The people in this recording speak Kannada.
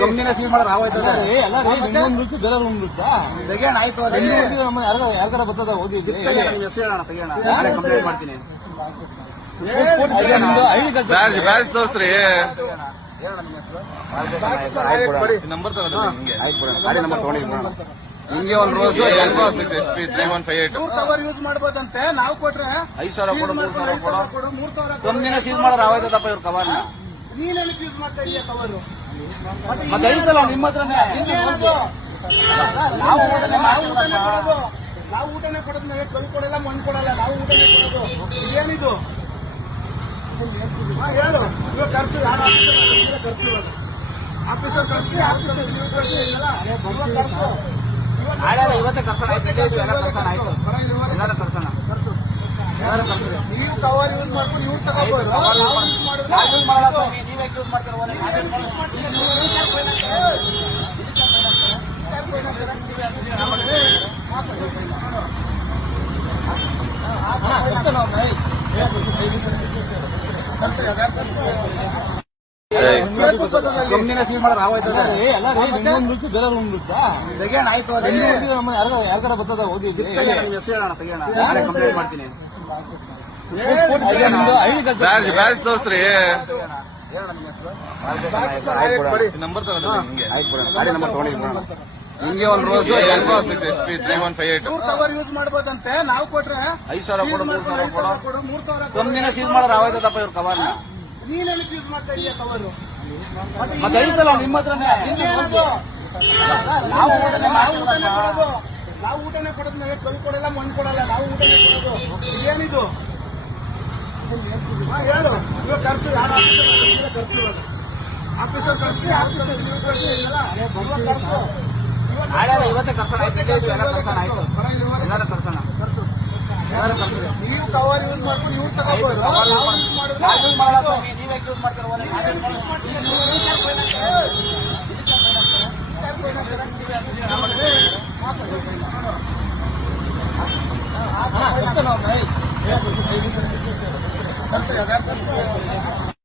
ಕಂಪ್ನಿನ ಸೀಲ್ ಮಾಡೋರು ಆಗೋಯ್ತದೆ ಎಲ್ಲ ನಿಮ್ಗೆ ಬೇರೆ ರೂಮ್ ಬಿಡ್ತಾ ತೆಗಿಯೋಣ ಆಯ್ತು ನಮ್ಮ ಯಾರ ಕಡೆ ಬರ್ತದ ಓದಿ ಹೆಸರು ಹೇಳೋಣ ತೆಗಿಯೋಣ ಕಂಪ್ಲೇಂಟ್ ಮಾಡ್ತೀನಿ ಬ್ಯಾಚ್ ತೋರ್ಸ್ರಿ ನಂಬರ್ ಗಾಡಿ ನಂಬರ್ ತಗೊಂಡಿದ್ದೀನಿ ನಿಮ್ಗೆ ಒಂದು ರೋಸ್ SP 3158 ಕವರ್ ಯೂಸ್ ಮಾಡ್ಬೋದಂತೆ ನಾವು ಕೊಟ್ರೆ 5,000 ಕೊಡು 3,000 ಕಂಪ್ನಿನ ಸೀಲ್ ಮಾಡೋರು ಆಗೋಯ್ತದಪ್ಪ ಇವ್ರ ಕವರ್ನ ನೀನೆಲ್ಲಿ ಯೂಸ್ ಮಾಡ್ತಾ ಇದೀಯ ಕವರು ಮತ್ತೆ ಐತಲ್ಲ ನಿಮ್ಮ ಹತ್ರನೇ ನಾವು ಊಟನೇ ಕೊಡೋದು ನಾವೇ ಕಲ್ ಕೊಡಲ್ಲ ಮಣ್ಣು ಕೊಡಲ್ಲ ನಾವು ಊಟನೇ ಕೊಡೋದು ಇದೇನಿದು ಹೇಳು ಇವಾಗ ಖರ್ಚು ಯಾರು ಖರ್ಚು ಆಫೀಸರ್ ಖರ್ಚು ಖರ್ಚು ಇವತ್ತೇ ಕರ್ಸೋಣ ಆಯ್ತು ನೀವು ಕವರ್ ಯೂಸ್ ಮಾಡ್ಕೊಂಡು ನೀವು ತಗೋಬಹುದು ನೀವೇ ಯೂಸ್ ಮಾಡ್ತಿರೋ ಕಂಪ್ನಿನ ಸೀಲ್ ಮಾಡೋರು ಆಗೋಯ್ತದೆ ಎಲ್ಲ ನಿಮ್ಗೆ ಬೇರೆ ರೂಮ್ ಬಿಡ್ತಾ ತೆಗಿಯೋಣ ಆಯ್ತು ನಮ್ಮ ಯಾರ ಕಡೆ ಬರ್ತದ ಓದಿ ಹೆಸರು ಹೇಳೋಣ ತೆಗಿಯೋಣ ಕಂಪ್ಲೇಂಟ್ ಮಾಡ್ತೀನಿ ಬ್ಯಾಚ್ ತೋರ್ಸ್ರಿ ನಂಬರ್ ಗಾಡಿ ನಂಬರ್ ತಗೊಂಡಿದ್ದೀನಿ ನಿಮ್ಗೆ ಒಂದು ರೋಸ್ SP 3158 ಕವರ್ ಯೂಸ್ ಮಾಡ್ಬೋದಂತೆ ನಾವು ಕೊಟ್ರೆ 5,000 ಕೊಡು 3,000 ಕಂಪ್ನಿನ ಸೀಲ್ ಮಾಡೋರು ಆಗೋಯ್ತದಪ್ಪ ಇವ್ರ ಕವರ್ನ ನೀನೆಲ್ಲಿ ಯೂಸ್ ಮಾಡ್ತಾ ಇದೀಯ ಕವರು ಮತ್ತೆ ಐತಲ್ಲ ನಿಮ್ಮ ಹತ್ರನೇ ನಾವು ಊಟನೇ ಕೊಡೋದು ನಾವೇ ಕಲ್ ಕೊಡಲ್ಲ ಮಣ್ಣು ಕೊಡಲ್ಲ ನಾವು ಊಟನೇ ಕೊಡೋದು ಇದೇನಿದು ಹೇಳು ಇವಾಗ ಖರ್ಚು ಯಾರು ಖರ್ಚು ಆಫೀಸರ್ ಖರ್ಚು ಇವತ್ತೇ ಕರ್ಸೋಣ ಆಯ್ತು ನೀವು ಕವರ್ ಯೂಸ್ ಮಾಡ್ಕೊಂಡು ನೀವು ತಗೋಬಹುದು ನೀವೇ ಯೂಸ್ ಮಾಡ್ತಿರೋ ಖರ್ಚು